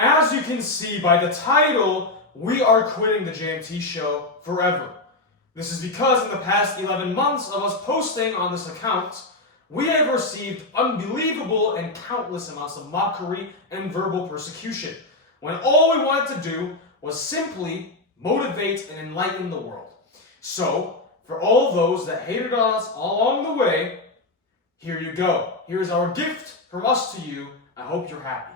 As you can see by the title, we are quitting the JMT Show forever. This is because in the past 11 months of us posting on this account, we have received unbelievable and countless amounts of mockery and verbal persecution, when all we wanted to do was simply motivate and enlighten the world. So, for all those that hated on us all along the way, here you go. Here's our gift from us to you. I hope you're happy.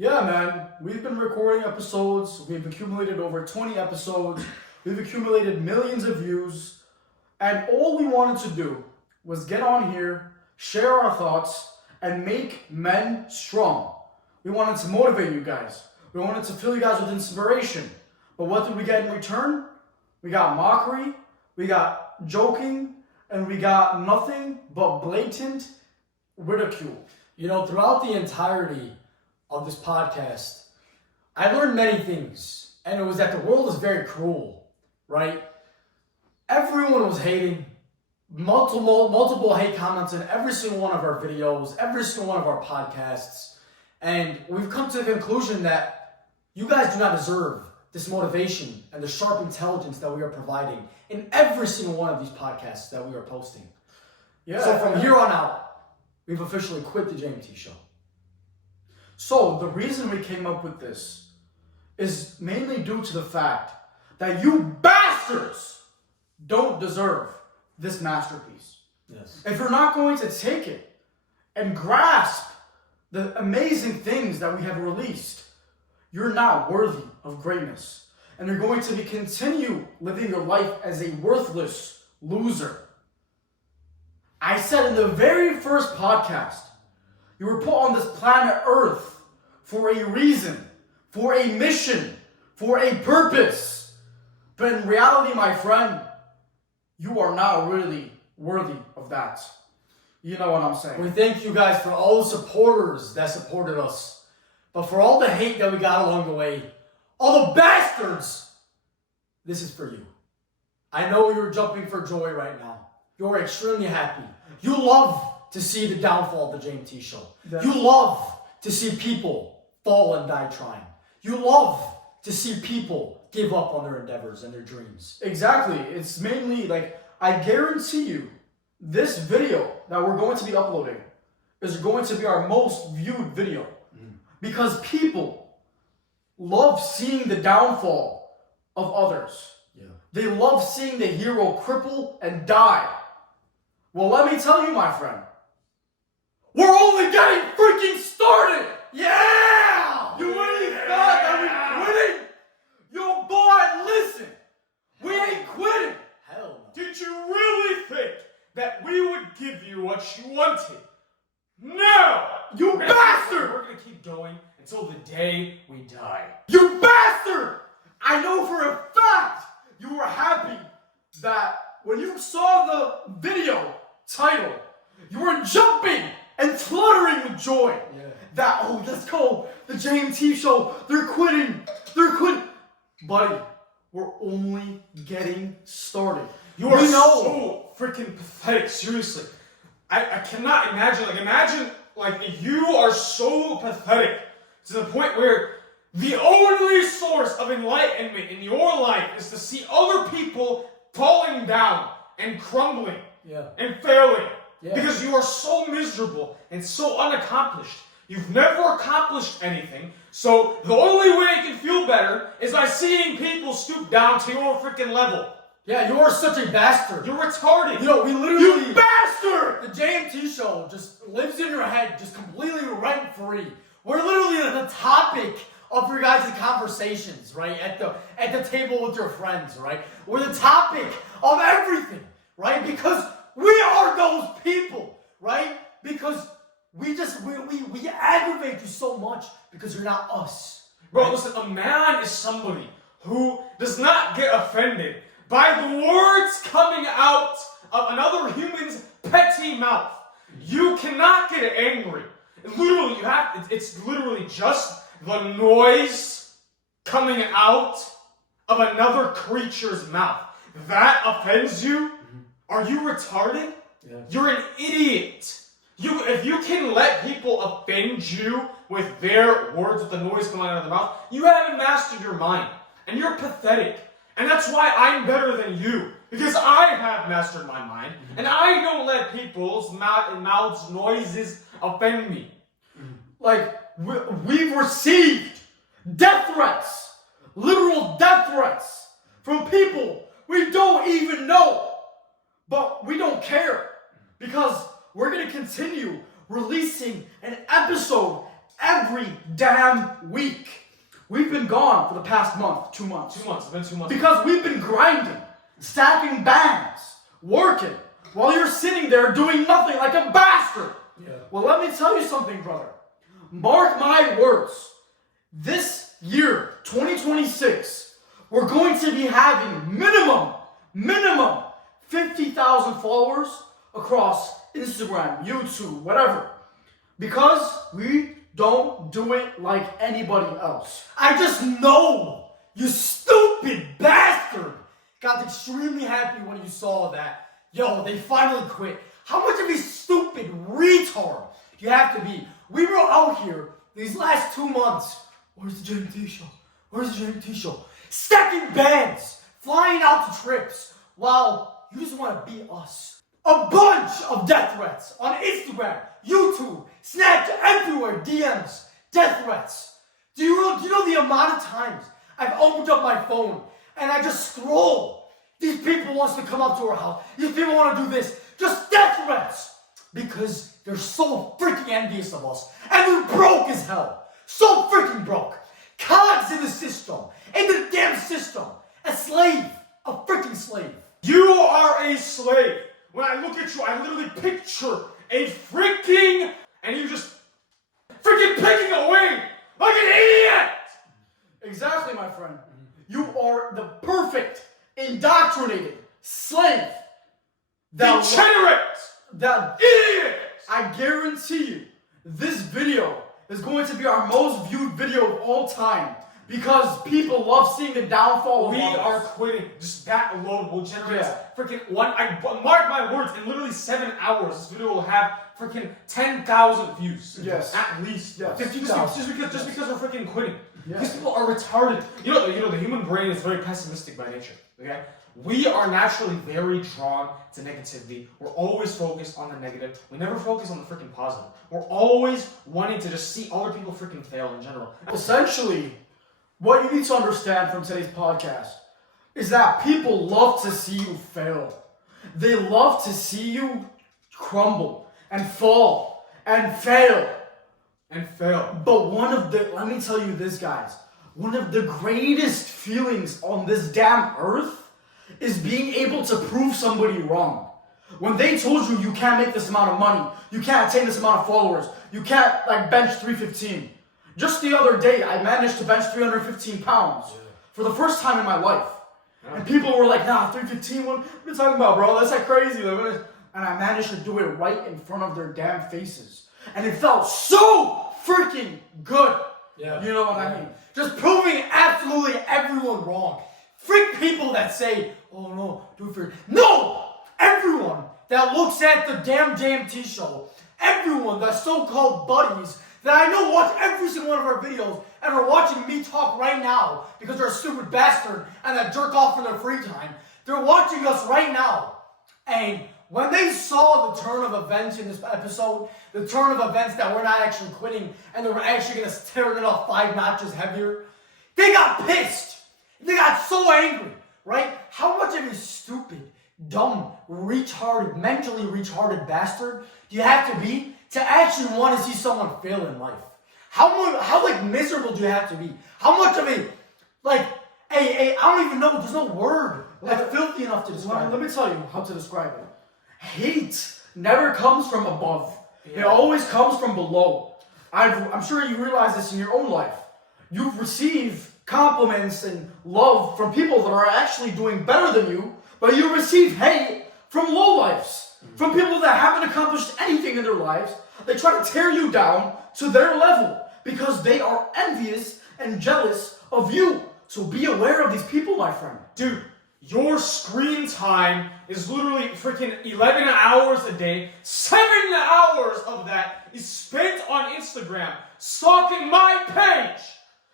Yeah, man. We've been recording episodes. We've accumulated over 20 episodes. We've accumulated millions of views. And all we wanted to do was get on here, share our thoughts, and make men strong. We wanted to motivate you guys. We wanted to fill you guys with inspiration. But what did we get in return? We got mockery, we got joking, and we got nothing but blatant ridicule. You know, throughout the entirety of this podcast, I learned many things. And it was that the world is very cruel, right? Everyone was hating, multiple hate comments in every single one of our videos, every single one of our podcasts. And we've come to the conclusion that you guys do not deserve this motivation and the sharp intelligence that we are providing in every single one of these podcasts that we are posting. Yeah. So from here on out, we've officially quit the JMT Show. So the reason we came up with this is mainly due to the fact that you bastards don't deserve this masterpiece. Yes. If you're not going to take it and grasp the amazing things that we have released, you're not worthy of greatness. And you're going to continue living your life as a worthless loser. I said in the very first podcast, you were put on this planet Earth for a reason, for a mission, for a purpose. But in reality, my friend, you are not really worthy of that. You know what I'm saying? We thank you guys for all the supporters that supported us. But for all the hate that we got along the way, all the bastards, this is for you. I know you're jumping for joy right now. You're extremely happy. You love to see the downfall of the JMT Show. You love to see people fall and die trying. You love to see people give up on their endeavors and their dreams. Exactly. It's mainly like, I guarantee you, this video that we're going to be uploading is going to be our most viewed video. Because people love seeing the downfall of others. Yeah. They love seeing the hero cripple and die. Well, let me tell you, my friend, we're only getting freaking started! Yeah! You really thought that we quitting? Yo, boy, listen! We ain't quitting! Hell no. Did you really think that we would give you what you wanted? No! You bastard! We're gonna keep going until the day we die. You bastard! I know for a fact you were happy that when you saw the video title, you were jumping and fluttering with joy. Yeah. That, oh, let's go. The JMT Show, they're quitting. They're quitting. Buddy, we're only getting started. You are We know. so freaking pathetic, seriously. I cannot imagine, you are so pathetic to the point where the only source of enlightenment in your life is to see other people falling down and crumbling and failing. Yeah. Because you are so miserable and so unaccomplished. You've never accomplished anything, so the only way you can feel better is by seeing people stoop down to your freaking level. Yeah, you are such a bastard. You're retarded. You know, we literally... You bastard! The JMT Show just lives in your head, just completely rent-free. We're literally the topic of your guys' conversations, right? At the table with your friends, right? We're the topic of everything, right? Because we are those people, right? Because we aggravate you so much because you're not us. Bro, listen, a man is somebody who does not get offended by the words coming out of another human's petty mouth. You cannot get angry. Literally, it's literally just the noise coming out of another creature's mouth. That offends you? Are you retarded? Yeah. You're an idiot. If you can let people offend you with their words, with the noise coming out of their mouth. You haven't mastered your mind. And you're pathetic. And that's why I'm better than you. Because I have mastered my mind. And I don't let people's mouths noises offend me. Like, we've received death threats, literal death threats from people we don't even know. But we don't care because we're going to continue releasing an episode every damn week. We've been gone for the past month, 2 months. 2 months. It's been 2 months. Because we've been grinding, stacking bands, working, while you're sitting there doing nothing like a bastard. Yeah. Well, let me tell you something, brother. Mark my words. This year, 2026, we're going to be having minimum 50,000 followers across Instagram, YouTube, whatever. Because we don't do it like anybody else. I just know, you stupid bastard! Got extremely happy when you saw that. Yo, they finally quit. How much of a stupid retard do you have to be? We were out here these last 2 months. Where's the JMT show? Where's the JMT show? Stacking bands, flying out to trips, while you just want to be us. A bunch of death threats on Instagram, YouTube, Snapchat, everywhere, DMs, death threats. Do you know the amount of times I've opened up my phone and I just scroll? These people wants to come up to our house. These people want to do this. Just death threats. Because they're so freaking envious of us. And they're broke as hell. So freaking broke. Cogs in the system. In the damn system. A slave. A freaking slave. You are a slave. When I look at you, I literally picture a freaking, and you just freaking picking a wing like an idiot. Exactly, my friend. You are the perfect, indoctrinated slave. Degenerate. That Idiot. I guarantee you, this video is going to be our most viewed video of all time because people love seeing the downfall of We others. are quitting. Just that alone will generate Yeah. freaking one. I mark my words. In literally 7 hours, this video will have freaking 10,000 views. Yes. At least. Yes. 50,000. Just because we're freaking quitting. Yeah. These people are retarded. You know, the human brain is very pessimistic by nature. Okay. We are naturally very drawn to negativity. We're always focused on the negative. We never focus on the freaking positive. We're always wanting to just see other people freaking fail in general. Essentially, what you need to understand from today's podcast is that people love to see you fail. They love to see you crumble and fall and fail. And fail. But let me tell you this, guys, one of the greatest feelings on this damn earth is being able to prove somebody wrong. When they told you can't make this amount of money, you can't attain this amount of followers, you can't bench 315. Just the other day, I managed to bench 315 pounds for the first time in my life. And people were like, nah, 315, what are you talking about, bro? That's like crazy. And I managed to do it right in front of their damn faces. And it felt so freaking good. Yeah. You know what I mean? Just proving absolutely everyone wrong. Freak people that say, oh no, do it for... No! Everyone that looks at the damn JMT show, everyone, the so-called buddies, that I know watch every single one of our videos and are watching me talk right now because they're a stupid bastard and that jerk off in their free time. They're watching us right now. And when they saw the turn of events in this episode, the turn of events that we're not actually quitting and that we're actually going to tear it off 5 notches heavier, they got pissed. They got so angry, right? How much of a stupid, dumb, retarded, mentally retarded bastard do you have to be to actually want to see someone fail in life? How miserable do you have to be? How much of a, I don't even know, there's no word filthy enough to describe Let me tell you how to describe it. Hate never comes from above. It always comes from below. I'm sure you realize this in your own life. You've received compliments and love from people that are actually doing better than you, but you receive hate from lowlifes, from people that haven't accomplished anything in their lives. They try to tear you down to their level because they are envious and jealous of you. So be aware of these people, my friend. Dude, Your screen time is literally freaking 11 hours a day. 7 hours of that is spent on Instagram stalking my page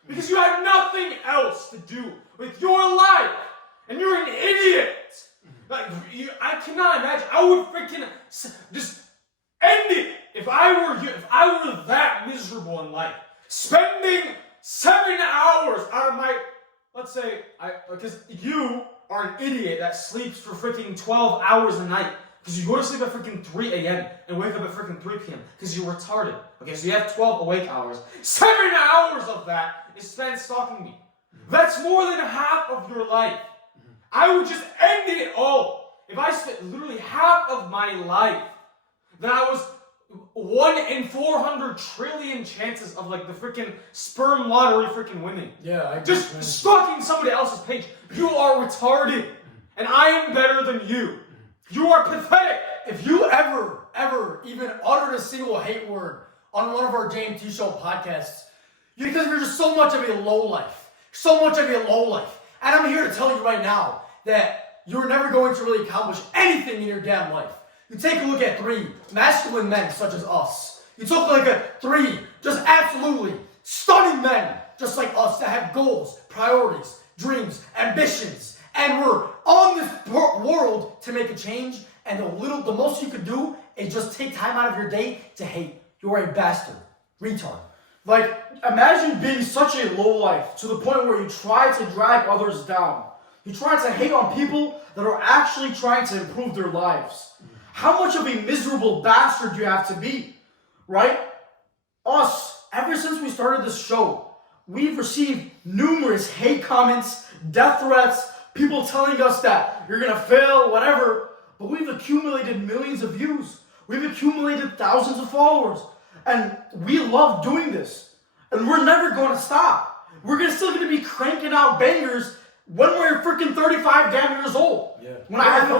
because you have nothing else to do with your life. And you're an idiot. Like, I cannot imagine. I would freaking just end it if I were you. If I were that miserable in life, spending 7 hours out of my, let's say, because you are an idiot that sleeps for freaking 12 hours a night because you go to sleep at freaking 3 a.m. and wake up at freaking 3 p.m. because you're retarded. Okay, so you have 12 awake hours. 7 hours of that is spent stalking me. That's more than half of your life. I would just end it all. If I spent literally half of my life, then I was 1 in 400 trillion chances of like the freaking sperm lottery freaking winning. Yeah, I just stalking somebody else's page. You are retarded, and I am better than you. You are pathetic. If you ever even uttered a single hate word on one of our JMT Show podcasts, because you're just so much of a low life. And I'm here to tell you right now that you're never going to really accomplish anything in your damn life. You take a look at 3 masculine men such as us. You took like a 3 just absolutely stunning men just like us that have goals, priorities, dreams, ambitions. And we're on this world to make a change, and the most you could do is just take time out of your day to hate. You're a bastard. Retard. Like, imagine being such a lowlife to the point where you try to drag others down. You try to hate on people that are actually trying to improve their lives. How much of a miserable bastard do you have to be, right? Us, ever since we started this show, we've received numerous hate comments, death threats, people telling us that you're gonna fail, whatever. But we've accumulated millions of views. We've accumulated thousands of followers. And we love doing this. And we're never going to stop. We're still going to be cranking out bangers when we're freaking 35 damn years old. Yeah. When we have a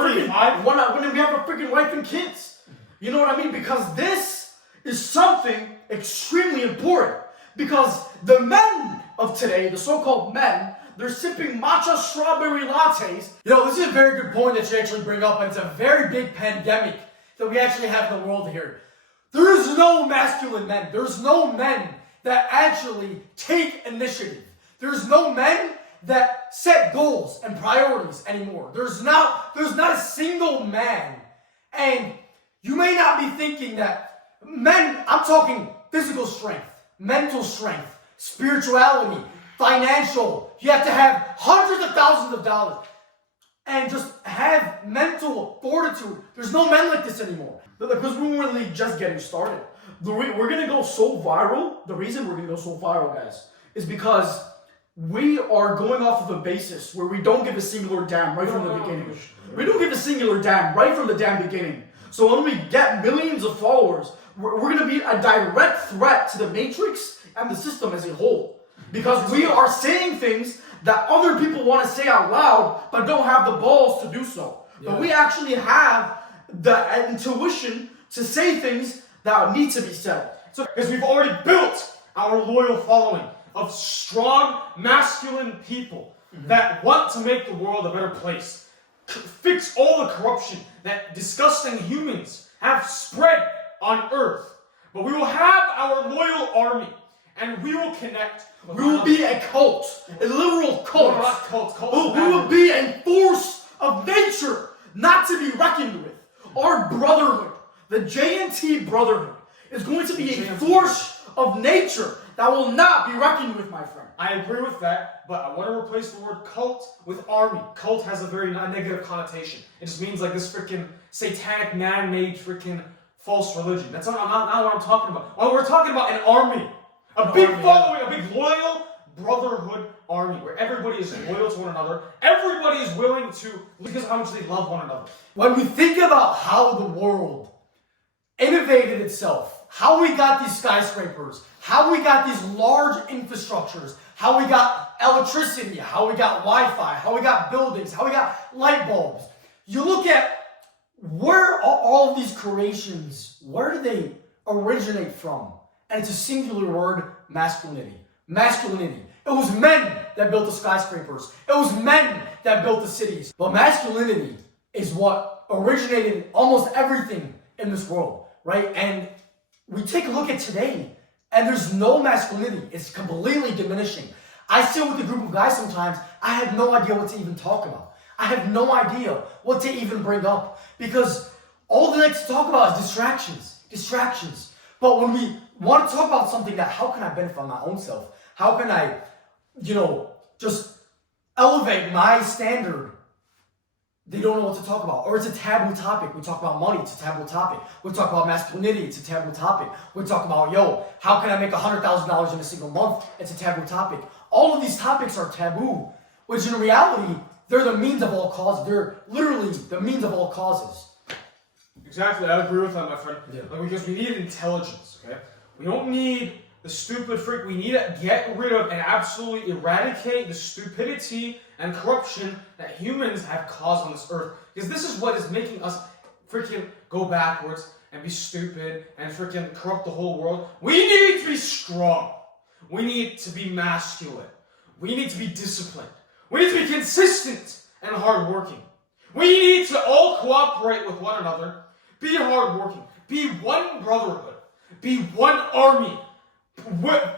freaking wife and kids. You know what I mean? Because this is something extremely important. Because the men of today, the so-called men, they're sipping matcha strawberry lattes. This is a very good point that you actually bring up, and it's a very big pandemic that we actually have in the world here. There is no masculine men. There's no men that actually take initiative. There's no men that set goals and priorities anymore. There's not a single man. And you may not be thinking that men, I'm talking physical strength, mental strength, spirituality, financial. You have to have hundreds of thousands of dollars and just have mental fortitude. There's no men like this anymore. Because we're really just getting started. We're going to go so viral. The reason we're going to go so viral, guys, is because we are going off of a basis where we don't give a singular damn right from the beginning. We don't give a singular damn right from the damn beginning. So when we get millions of followers, we're going to be a direct threat to the matrix and the system as a whole. Because we are saying things that other people want to say out loud, but don't have the balls to do so. Yeah. But we actually have the intuition to say things that need to be said. So, because we've already built our loyal following of strong, masculine people that want to make the world a better place, fix all the corruption that disgusting humans have spread on Earth. But we will have our loyal army, and we will connect. We will be a cult, a literal cult. No, not cult. We will be a force of nature, not to be reckoned with. Our brotherhood, the JNT brotherhood, is going to be a force of nature that will not be reckoned with, my friend. I agree with that, but I want to replace the word cult with army. Cult has a very negative connotation. It just means like this freaking satanic, man-made freaking false religion. That's not what I'm talking about. Well, we're talking about an army. A big following, a big loyal brotherhood army where everybody is loyal to one another. Everybody is willing to, because of how much they love one another. When we think about how the world innovated itself, how we got these skyscrapers, how we got these large infrastructures, how we got electricity, how we got Wi-Fi, how we got buildings, how we got light bulbs. You look at where all of these creations, where do they originate from? And it's a singular word, masculinity. Masculinity. It was men that built the skyscrapers. It was men that built the cities. But masculinity is what originated almost everything in this world, right? And we take a look at today, and there's no masculinity. It's completely diminishing. I sit with a group of guys sometimes, I have no idea what to even talk about. I have no idea what to even bring up because all they like to talk about is distractions. But when we want to talk about something that, how can I benefit my own self? How can I, just elevate my standard? They don't know what to talk about. Or it's a taboo topic. We talk about money, it's a taboo topic. We talk about masculinity, it's a taboo topic. We talk about, how can I make $100,000 in a single month? It's a taboo topic. All of these topics are taboo, which in reality, they're the means of all causes. They're literally the means of all causes. Exactly, I agree with that, my friend. Yeah. Because we need intelligence, okay? We don't need the stupid freak. We need to get rid of and absolutely eradicate the stupidity and corruption that humans have caused on this earth. Because this is what is making us freaking go backwards and be stupid and freaking corrupt the whole world. We need to be strong. We need to be masculine. We need to be disciplined. We need to be consistent and hardworking. We need to all cooperate with one another, be hardworking, be one brotherhood, be one army,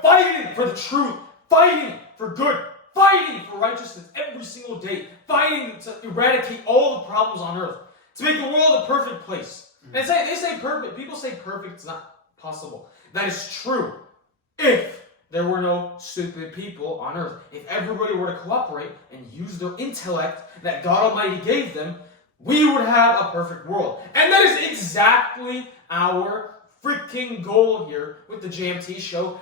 fighting for the truth, fighting for good, fighting for righteousness every single day, fighting to eradicate all the problems on earth, to make the world a perfect place. And they say perfect. People say perfect. It's not possible. That is true if there were no stupid people on earth. If everybody were to cooperate and use the intellect that God Almighty gave them, we would have a perfect world. And that is exactly our freaking goal here with the JMT show,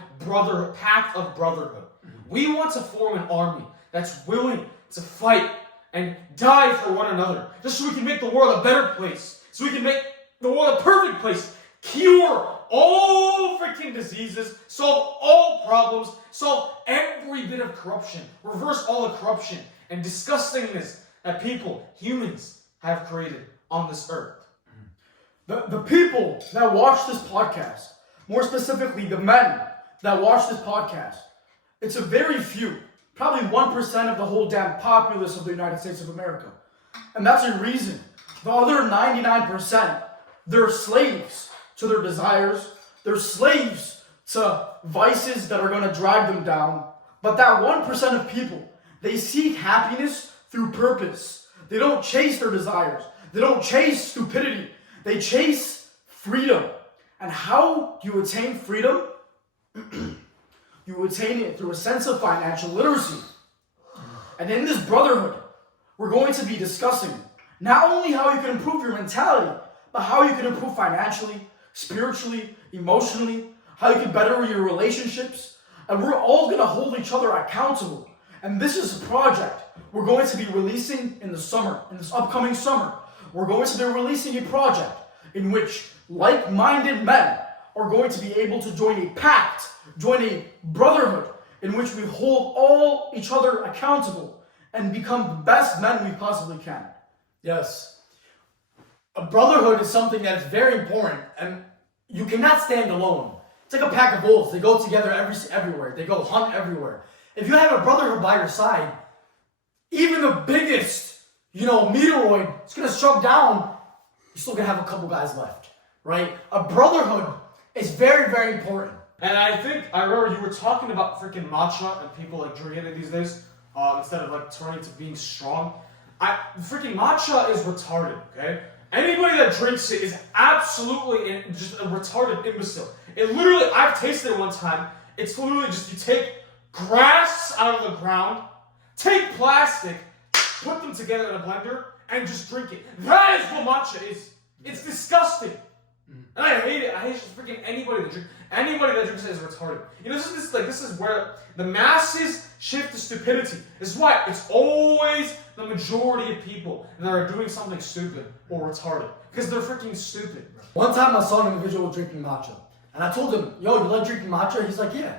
Pact of Brotherhood. We want to form an army that's willing to fight and die for one another, just so we can make the world a better place, so we can make the world a perfect place, cure all freaking diseases, solve all problems, solve every bit of corruption, reverse all the corruption and disgustingness that humans, have created on this earth. The people that watch this podcast, more specifically the men that watch this podcast, it's a very few, probably 1% of the whole damn populace of the United States of America. And that's a reason. The other 99%, they're slaves to their desires. They're slaves to vices that are going to drag them down. But that 1% of people, they seek happiness through purpose. They don't chase their desires. They don't chase stupidity. They chase freedom. And how do you attain freedom? You attain it through a sense of financial literacy. And in this brotherhood, we're going to be discussing not only how you can improve your mentality, but how you can improve financially, spiritually, emotionally, how you can better your relationships. And we're all going to hold each other accountable. And this is a project we're going to be releasing in the summer, in this upcoming summer. We're going to be releasing a project in which like-minded men are going to be able to join a pact, join a brotherhood in which we hold each other accountable and become the best men we possibly can. Yes. A brotherhood is something that is very important, and you cannot stand alone. It's like a pack of wolves. They go together everywhere. They go hunt everywhere. If you have a brotherhood by your side, even the biggest, meteoroid, it's going to struck down, you're still going to have a couple guys left, right? A brotherhood is very, very important. And I remember you were talking about freaking matcha and people drinking it these days, instead of turning to being strong. Freaking matcha is retarded, okay? Anybody that drinks it is absolutely just a retarded imbecile. I've tasted it one time. It's literally just you take grass out of the ground, take plastic, put them together in a blender, and just drink it. That is what matcha is. It's disgusting. And I hate it. I hate just freaking anybody that drinks it is retarded. This is where the masses shift to stupidity. This is why it's always the majority of people that are doing something stupid or retarded. Because they're freaking stupid. One time I saw an individual drinking matcha. And I told him, yo, you like drinking matcha? He's like, yeah.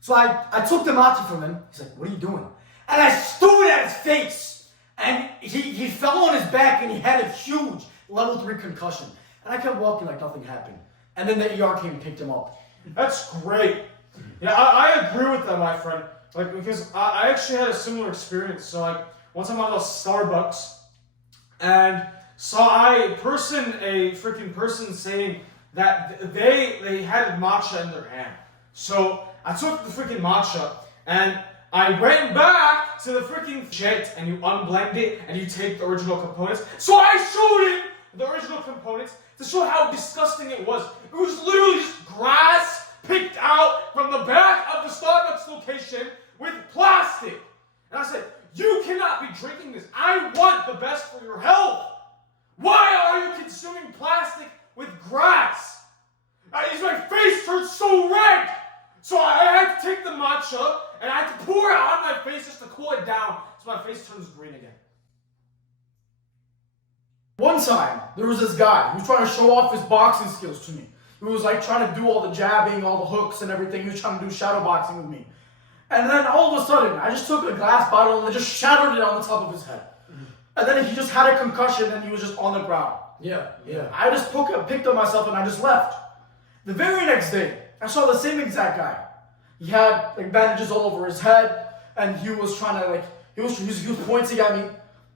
So I took the matcha from him. He's like, what are you doing? And I threw it at his face. And he fell on his back and he had a huge level 3 concussion. And I kept walking like nothing happened. And then the ER came and picked him up. That's great. Yeah, I agree with that, my friend. Like, because I actually had a similar experience. So, like, one time I was at Starbucks and saw a freaking person saying that they had matcha in their hand. So, I took the freaking matcha and I went back to the freaking shit and you unblend it and you take the original components. So I showed him the original components to show how disgusting it was. It was literally just grass picked out from the back of the Starbucks location with plastic. And I said, you cannot be drinking this. I want the best for your health. Why are you consuming plastic with grass? My face turned so red. So I had to take the matcha and I had to pour it on my face just to cool it down so my face turns green again. One time, there was this guy who was trying to show off his boxing skills to me. He was like trying to do all the jabbing, all the hooks and everything. He was trying to do shadow boxing with me. And then all of a sudden, I just took a glass bottle and I just shattered it on the top of his head. And then he just had a concussion and he was just on the ground. Yeah. I just picked up myself and I just left. The very next day, I saw the same exact guy. He had like bandages all over his head, and he was trying to he was pointing at me,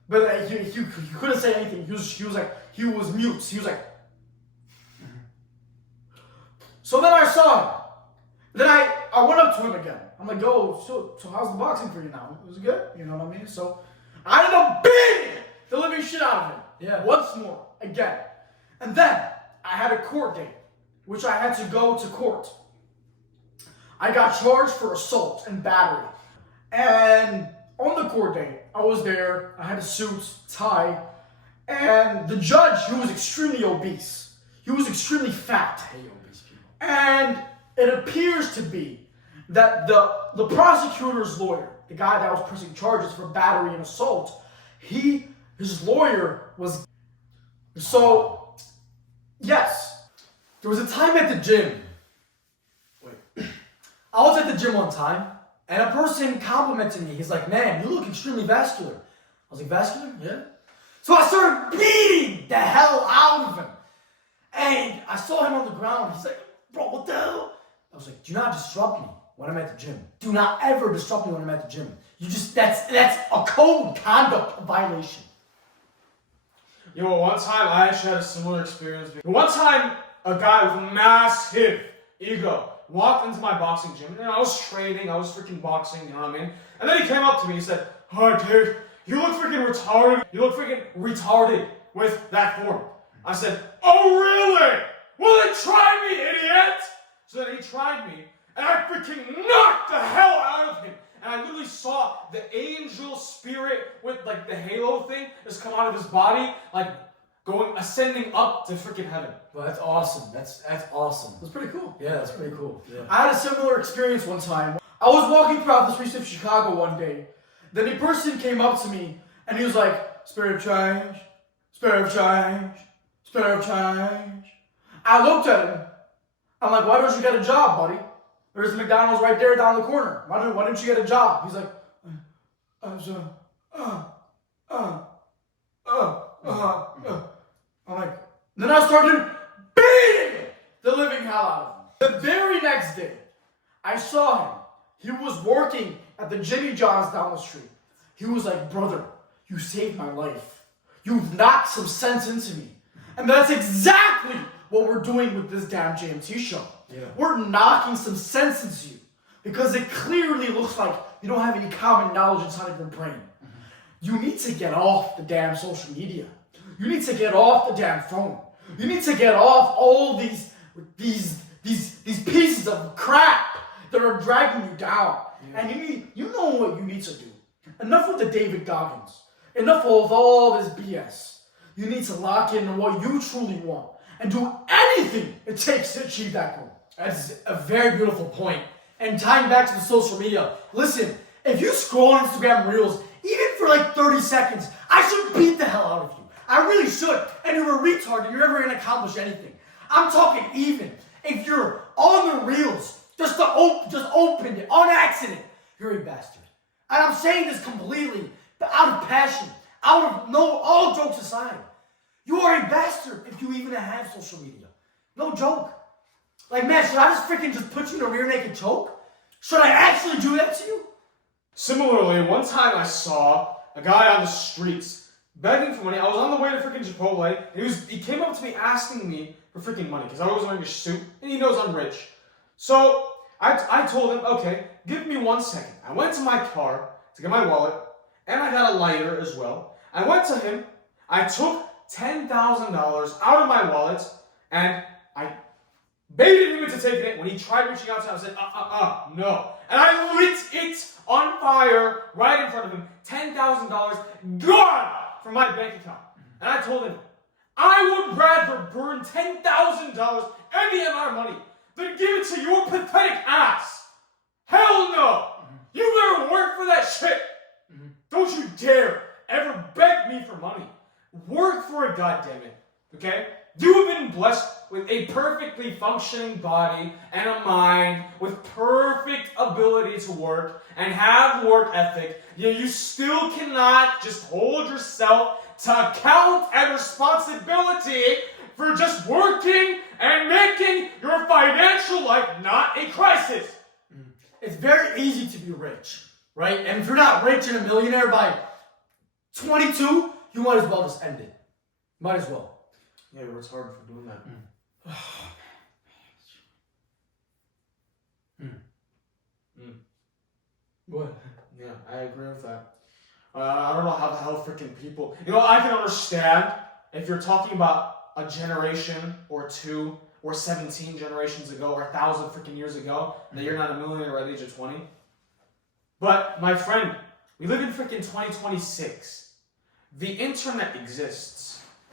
but he couldn't say anything. He was mute. He was like. So then I saw him. Then I went up to him again. I'm like, yo, so how's the boxing for you now? Was it good? You know what I mean? So I ended up beating the living shit out of him. Yeah. Once more, again. And then I had a court date, which I had to go to court. I got charged for assault and battery. And on the court date, I was there, I had a suit, tie, and the judge, who was extremely obese, he was extremely fat. I hate obese people. And it appears to be that the prosecutor's lawyer, the guy that was pressing charges for battery and assault, his lawyer was... So, yes. There was a time at the gym. I was at the gym one time, and a person complimented me. He's like, man, you look extremely vascular. I was like, vascular? Yeah. So I started beating the hell out of him. And I saw him on the ground. He's like, bro, what the hell? I was like, do not disrupt me when I'm at the gym. Do not ever disrupt me when I'm at the gym. That's a code conduct violation. Yo, one time I actually had a similar experience. One time, a guy with a massive ego walked into my boxing gym, and I was training, I was freaking boxing, you know what I mean? And then he came up to me and said, "Hi, dude, you look freaking retarded. You look freaking retarded with that form." I said, "Oh, really? Well, then try me, idiot!" So then he tried me, and I freaking knocked the hell out of him. And I literally saw the angel spirit with like the halo thing just come out of his body, like ascending up to freaking heaven. Well, that's awesome. That's awesome. That's pretty cool. Yeah, that's pretty cool. Yeah. I had a similar experience one time. I was walking throughout the streets of Chicago one day. Then a person came up to me and he was like, "Spirit of change, spirit of change, spirit of change." I looked at him. I'm like, "Why don't you get a job, buddy? There's McDonald's right there down the corner. Why don't you get a job?" He's like, I'm like, then I started beating the living hell out of him. The very next day, I saw him. He was working at the Jimmy John's down the street. He was like, "Brother, you saved my life. You've knocked some sense into me." And that's exactly what we're doing with this damn JMT show. Yeah. We're knocking some sense into you because it clearly looks like you don't have any common knowledge inside of your brain. Mm-hmm. You need to get off the damn social media. You need to get off the damn phone. You need to get off all these pieces of crap that are dragging you down. Yeah. And you know what you need to do. Enough with the David Goggins. Enough with all this BS. You need to lock in on what you truly want and do anything it takes to achieve that goal. That's a very beautiful point. And tying back to the social media, listen, if you scroll on Instagram Reels, even for like 30 seconds, I should beat the hell out of you. I really should. And you're a retard and you're never going to accomplish anything. I'm talking even. If you're on the Reels, just opened it on accident, you're a bastard. And I'm saying this completely out of passion, all jokes aside. You are a bastard if you even have social media. No joke. Like, man, should I just put you in a rear naked choke? Should I actually do that to you? Similarly, one time I saw a guy on the streets begging for money. I was on the way to freaking Chipotle, and he came up to me asking me for freaking money because I was wearing a suit, and he knows I'm rich. So I told him, okay, give me 1 second. I went to my car to get my wallet, and I got a lighter as well. I went to him, I took $10,000 out of my wallet, and I baited him into taking it. When he tried reaching out to me, I said, no. And I lit it on fire right in front of him. $10,000 gone from my bank account. And I told him, I would rather burn $10,000, any amount of money, than give it to your pathetic ass. Hell no. You better work for that shit. Don't you dare ever beg me for money. Work for it, goddammit. Okay? You have been blessed with a perfectly functioning body and a mind with perfect ability to work and have work ethic. Yet you still cannot just hold yourself to account and responsibility for just working and making your financial life not a crisis. It's very easy to be rich, right? And if you're not rich and a millionaire by 22, you might as well just end it. Might as well. Yeah, you're retarded for doing that. What? Yeah, I agree with that. I don't know how the hell freaking people... You know, I can understand if you're talking about a generation or two or 17 generations ago or 1,000 freaking years ago that you're not a millionaire at the age of 20. But, my friend, we live in freaking 2026. The internet exists.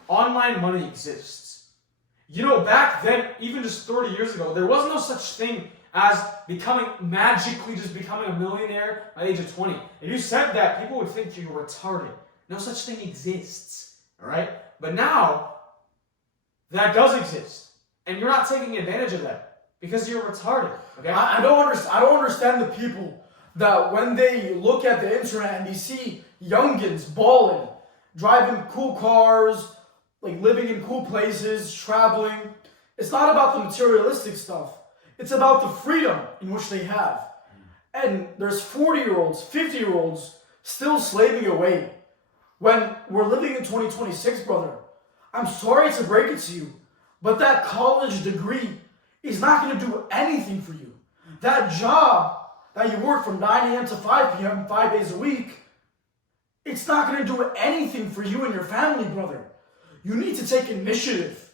Online money exists. You know, back then, even just 30 years ago, there was no such thing as magically just becoming a millionaire by the age of 20. If you said that, people would think you were retarded. No such thing exists, all right? But now, that does exist, and you're not taking advantage of that because you're retarded, okay? I don't understand the people that when they look at the internet and they see youngins balling, driving cool cars, like living in cool places, traveling. It's not about the materialistic stuff. It's about the freedom in which they have. And there's 40-year-olds, 50-year-olds still slaving away. When we're living in 2026, brother, I'm sorry to break it to you, but that college degree is not going to do anything for you. That job that you work from 9 a.m. to 5 p.m., 5 days a week, it's not going to do anything for you and your family, brother. You need to take initiative,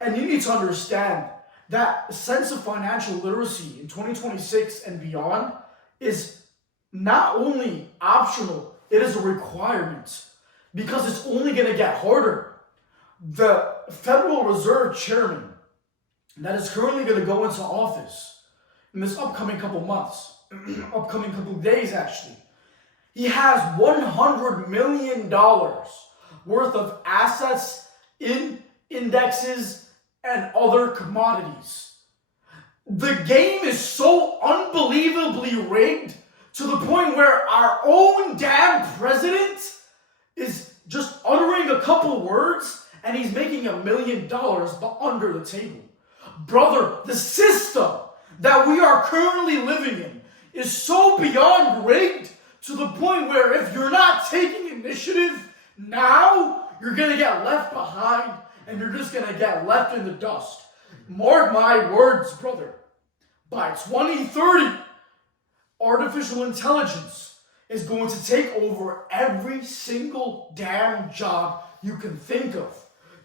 and you need to understand that sense of financial literacy in 2026 and beyond is not only optional, it is a requirement because it's only going to get harder. The Federal Reserve Chairman that is currently going to go into office in this upcoming couple months, upcoming couple days actually, he has $100 million worth of assets in indexes and other commodities. The game is so unbelievably rigged to the point where our own damn president is just uttering a couple words and he's making $1 million but under the table. Brother, the system that we are currently living in is so beyond rigged to the point where if you're not taking initiative now, you're going to get left behind and you're just going to get left in the dust. Mark my words, brother. By 2030, artificial intelligence is going to take over every single damn job you can think of.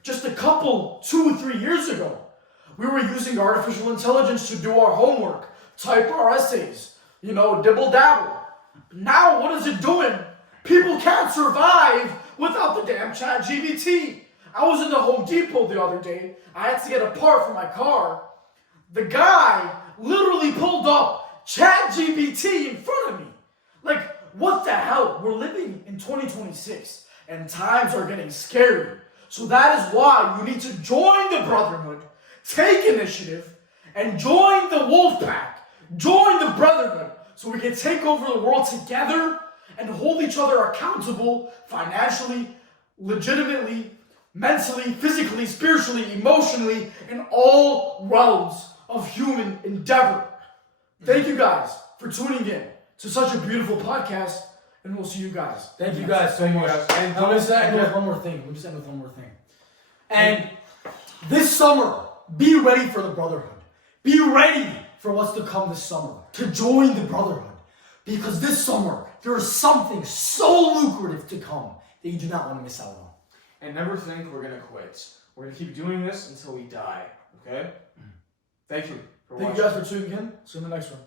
Just a couple, 2-3 years ago, we were using artificial intelligence to do our homework, type our essays, dibble dabble. Now what is it doing? People can't survive without the damn ChatGPT. I was in the Home Depot the other day. I had to get a part for my car. The guy literally pulled up ChatGPT in front of me. Like, what the hell? We're living in 2026 and times are getting scary. So that is why you need to join the brotherhood, take initiative, and join the wolf pack. Join the brotherhood so we can take over the world together and hold each other accountable financially, legitimately, mentally, physically, spiritually, emotionally, in all realms of human endeavor. Thank you guys for tuning in to such a beautiful podcast, and we'll see you guys. Thank you guys so Thank you much. guys. And I'm don't just end with forget- one more thing. We'll just end with one more thing. And this summer, be ready for the brotherhood. Be ready for what's to come this summer. To join the brotherhood. Because this summer, there is something so lucrative to come that you do not want to miss out on. And never think we're gonna quit. We're gonna keep doing this until we die. Okay? Thank you for watching. Thank you guys for tuning in. See you in the next one.